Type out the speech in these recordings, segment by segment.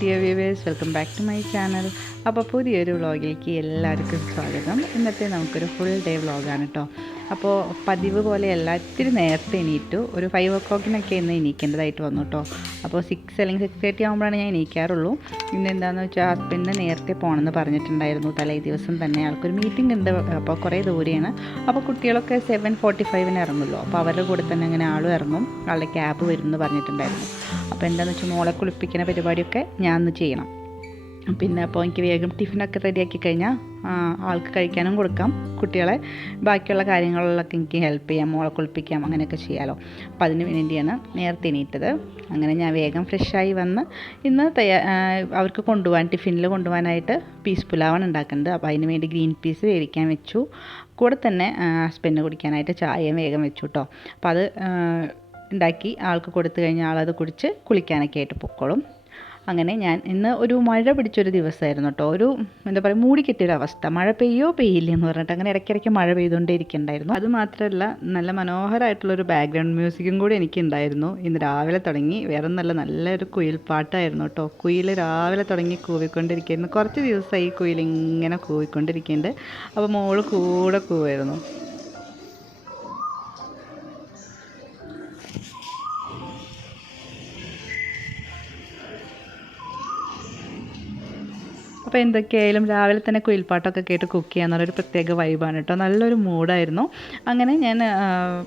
dear viewers, welcome back to my channel. അപ്പോൾ പുതിയൊരു വ്ളോഗിലേക്ക് എല്ലാവർക്കും സ്വാഗതം. ഇന്നത്തെ നമുക്കൊരു ഫുൾ ഡേ വ്ളോഗാണ് കേട്ടോ. അപ്പോൾ പതിവ് പോലെയല്ല, ഇത്തിരി നേരത്തെ എണീറ്റു. ഒരു 5 o'clockനൊക്കെ ഇന്ന് എണീക്കേണ്ടതായിട്ട് വന്നു കേട്ടോ. അപ്പോൾ 6 അല്ലെങ്കിൽ 6:30 ആകുമ്പോഴാണ് ഞാൻ എണീക്കാറുള്ളൂ. ഇന്ന് എന്താണെന്ന് വെച്ചാൽ ഹസ്ബൻഡിന് നേരത്തെ പോകണമെന്ന് പറഞ്ഞിട്ടുണ്ടായിരുന്നു. തലേ ദിവസം തന്നെ ആൾക്കൊരു മീറ്റിംഗ് ഉണ്ട്. അപ്പോൾ കുറേ ദൂരെയാണ്. അപ്പോൾ കുട്ടികളൊക്കെ 7:45 ഇറങ്ങുമല്ലോ. അപ്പോൾ അവരുടെ കൂടെ തന്നെ അങ്ങനെ ആളും ഇറങ്ങും. ആളുടെ ക്യാബ് വരും എന്ന് പറഞ്ഞിട്ടുണ്ടായിരുന്നു. അപ്പോൾ എന്താണെന്ന് വെച്ചാൽ മോളെ കുളിപ്പിക്കുന്ന പരിപാടിയൊക്കെ ഞാൻ ഒന്ന് ചെയ്യണം. പിന്നെ അപ്പോൾ എനിക്ക് വേഗം ടിഫിനൊക്കെ റെഡിയാക്കി കഴിഞ്ഞാൽ ആൾക്ക് കഴിക്കാനും കൊടുക്കാം, കുട്ടികളെ ബാക്കിയുള്ള കാര്യങ്ങളിലൊക്കെ എനിക്ക് ഹെൽപ്പ് ചെയ്യാം, മോളെ കുളിപ്പിക്കാം, അങ്ങനെയൊക്കെ ചെയ്യാമല്ലോ. അപ്പോൾ അതിന് വേണ്ടിയാണ് നേരത്തെ എണീറ്റത്. അങ്ങനെ ഞാൻ വേഗം ഫ്രഷായി വന്ന് ഇന്ന് അവർക്ക് കൊണ്ടുപോകാൻ ടിഫിനിൽ കൊണ്ടുപോകാനായിട്ട് പീസ് പുലാവാണ് ഉണ്ടാക്കുന്നത്. അപ്പോൾ അതിന് വേണ്ടി ഗ്രീൻ പീസ് വേവിക്കാൻ വെച്ചു. കൂടെ തന്നെ ഹസ്ബൻഡിന് കുടിക്കാനായിട്ട് ചായയും വേഗം വെച്ചു കേട്ടോ. അപ്പോൾ അത് ഉണ്ടാക്കി ആൾക്ക് കൊടുത്തു കഴിഞ്ഞാൽ ആളത് കുടിച്ച് കുളിക്കാനൊക്കെ ആയിട്ട് പൊക്കോളും. അങ്ങനെ ഞാൻ ഇന്ന് ഒരു മഴ പിടിച്ചൊരു ദിവസമായിരുന്നു കേട്ടോ. ഒരു എന്താ പറയുക, മൂടിക്കെട്ടിയൊരവസ്ഥ. മഴ പെയ്യോ പെയ്യില്ല എന്ന് പറഞ്ഞിട്ട് അങ്ങനെ ഇടയ്ക്കിടയ്ക്ക് മഴ പെയ്തുകൊണ്ടേ ഇരിക്കുന്നുണ്ടായിരുന്നു. അത് മാത്രമല്ല, നല്ല മനോഹരമായിട്ടുള്ളൊരു ബാക്ക്ഗ്രൗണ്ട് മ്യൂസിക്കും കൂടി എനിക്കുണ്ടായിരുന്നു. ഇന്ന് രാവിലെ തുടങ്ങി. വേറെ നല്ലൊരു കുയിൽ പാട്ടായിരുന്നു കേട്ടോ. കുയിൽ രാവിലെ തുടങ്ങി കൂവിക്കൊണ്ടിരിക്കുന്നു. കുറച്ച് ദിവസമായി കുയിൽ ഇങ്ങനെ കൂവിക്കൊണ്ടിരിക്കുന്നുണ്ട്. അപ്പോൾ മോള് കൂടെ കൂവായിരുന്നു. അപ്പോൾ എന്തൊക്കെയായാലും രാവിലെ തന്നെ കുയിൽപ്പാട്ടൊക്കെ കേട്ട് കുക്ക് ചെയ്യാന്നുള്ളൊരു പ്രത്യേക വൈബാണ് കേട്ടോ. നല്ലൊരു മൂഡായിരുന്നു. അങ്ങനെ ഞാൻ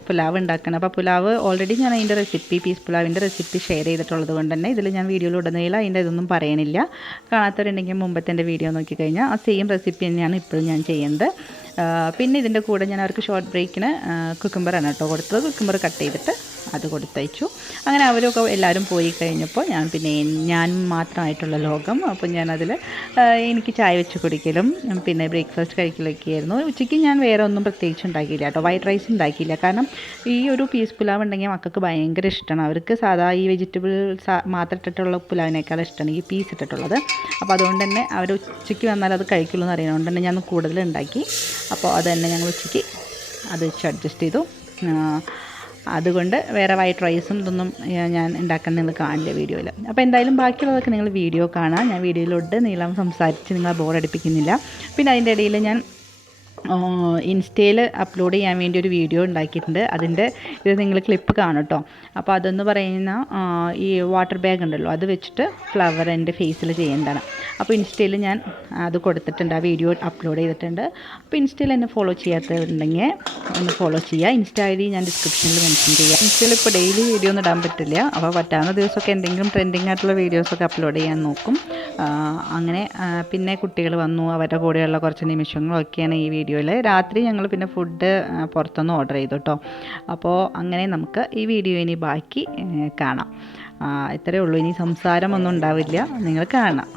പുലാവ് ഉണ്ടാക്കണം. അപ്പോൾ പുലാവ് ഓൾറെഡി ഞാൻ അതിൻ്റെ റെസിപ്പി, പീസ് പുലാവിൻ്റെ റെസിപ്പി ഷെയർ ചെയ്തിട്ടുള്ളത് കൊണ്ട് തന്നെ ഇതിൽ ഞാൻ വീഡിയോയിലുടനീളം അതിൻ്റെ ഇതൊന്നും പറയണില്ല. കാണാത്തവരുണ്ടെങ്കിൽ മുമ്പത്തെ എൻ്റെ വീഡിയോ നോക്കിക്കഴിഞ്ഞാൽ ആ സെയിം റെസിപ്പി തന്നെയാണ് ഇപ്പോഴും ഞാൻ ചെയ്യുന്നത്. പിന്നെ ഇതിൻ്റെ കൂടെ ഞാൻ അവർക്ക് ഷോർട്ട് ബ്രേക്കിന് കുക്കുംബറാണ് കേട്ടോ കൊടുത്തത്. കുക്കുംബർ കട്ട് ചെയ്തിട്ട് അത് കൊടുത്തയച്ചു. അങ്ങനെ അവരൊക്കെ എല്ലാവരും പോയി കഴിഞ്ഞപ്പോൾ ഞാൻ മാത്രമായിട്ടുള്ള ലോകം. അപ്പോൾ ഞാനതിൽ എനിക്ക് ചായ വെച്ച് കുടിക്കലും പിന്നെ ബ്രേക്ക്ഫാസ്റ്റ് കഴിക്കലൊക്കെ ആയിരുന്നു. ഉച്ചയ്ക്ക് ഞാൻ വേറെ ഒന്നും പ്രത്യേകിച്ച് ഉണ്ടാക്കിയില്ല കേട്ടോ. വൈറ്റ് റൈസ് ഉണ്ടാക്കിയില്ല. കാരണം ഈ ഒരു പീസ് പുലാവ് ഉണ്ടെങ്കിൽ മക്കൾക്ക് ഭയങ്കര ഇഷ്ടമാണ്. അവർക്ക് സാധാ ഈ വെജിറ്റബിൾ മാത്രം ഇട്ടിട്ടുള്ള പുലാവിനേക്കാൾ ഇഷ്ടമാണ് ഈ പീസ് ഇട്ടിട്ടുള്ളത്. അപ്പോൾ അതുകൊണ്ട് തന്നെ അവർ ഉച്ചയ്ക്ക് വന്നാൽ അത് കഴിക്കുള്ളൂ എന്ന് അറിയുന്നതുകൊണ്ട് തന്നെ ഞാൻ കൂടുതൽ ഉണ്ടാക്കി. അപ്പോൾ അത് തന്നെ ഞങ്ങൾ ഉച്ചയ്ക്ക് അത് വെച്ച് അഡ്ജസ്റ്റ് ചെയ്തു. അതുകൊണ്ട് വേറെ വൈറ്റ് റൈസും ഇതൊന്നും ഞാൻ ഉണ്ടാക്കാൻ നിങ്ങൾ കാണില്ല വീഡിയോയിൽ. അപ്പോൾ എന്തായാലും ബാക്കിയുള്ളതൊക്കെ നിങ്ങൾ വീഡിയോ കാണാം. ഞാൻ വീഡിയോയിലോട്ട് നീളം സംസാരിച്ച് നിങ്ങളെ ബോറടിപ്പിക്കുന്നില്ല. പിന്നെ അതിൻ്റെ ഇടയിൽ ഞാൻ ഇൻസ്റ്റയിൽ അപ്ലോഡ് ചെയ്യാൻ വേണ്ടി ഒരു വീഡിയോ ഉണ്ടാക്കിയിട്ടുണ്ട്. ഇത് നിങ്ങൾ ക്ലിപ്പ് കാണും കേട്ടോ. അപ്പോൾ അതെന്ന് പറയുന്ന ഈ വാട്ടർ ബാഗ് ഉണ്ടല്ലോ, അത് വെച്ചിട്ട് ഫ്ലവർ എൻ്റെ ഫേസിൽ ചെയ്യുന്നതാണ്. അപ്പോൾ ഇൻസ്റ്റയിൽ ഞാൻ അത് കൊടുത്തിട്ടുണ്ട്, ആ വീഡിയോ അപ്ലോഡ് ചെയ്തിട്ടുണ്ട്. അപ്പോൾ ഇൻസ്റ്റയിൽ എന്നെ ഫോളോ ചെയ്യാത്തവരുണ്ടെങ്കിൽ ഒന്ന് ഫോളോ ചെയ്യുക. ഇൻസ്റ്റ ID ഞാൻ ഡിസ്ക്രിപ്ഷനിൽ മെൻഷൻ ചെയ്യാം. ഇൻസ്റ്റയിൽ ഇപ്പോൾ ഡെയിലി വീഡിയോ ഒന്നും ഇടാൻ പറ്റില്ല. അപ്പോൾ പറ്റാവുന്ന ദിവസമൊക്കെ എന്തെങ്കിലും ട്രെൻഡിങ് ആയിട്ടുള്ള വീഡിയോസൊക്കെ അപ്ലോഡ് ചെയ്യാൻ നോക്കും. അങ്ങനെ പിന്നെ കുട്ടികൾ വന്നു, അവരുടെ കൂടെയുള്ള കുറച്ച് നിമിഷങ്ങളൊക്കെയാണ് ഈ വീഡിയോയിൽ. രാത്രി ഞങ്ങൾ പിന്നെ ഫുഡ് പുറത്തുനിന്ന് ഓർഡർ ചെയ്തു കേട്ടോ. അപ്പോൾ അങ്ങനെ നമുക്ക് ഈ വീഡിയോ ഇനി ബാക്കി കാണാം. ഇത്രയേ ഉള്ളൂ. ഇനി സംസാരമൊന്നും ഉണ്ടാവില്ല, നിങ്ങൾ കാണാം.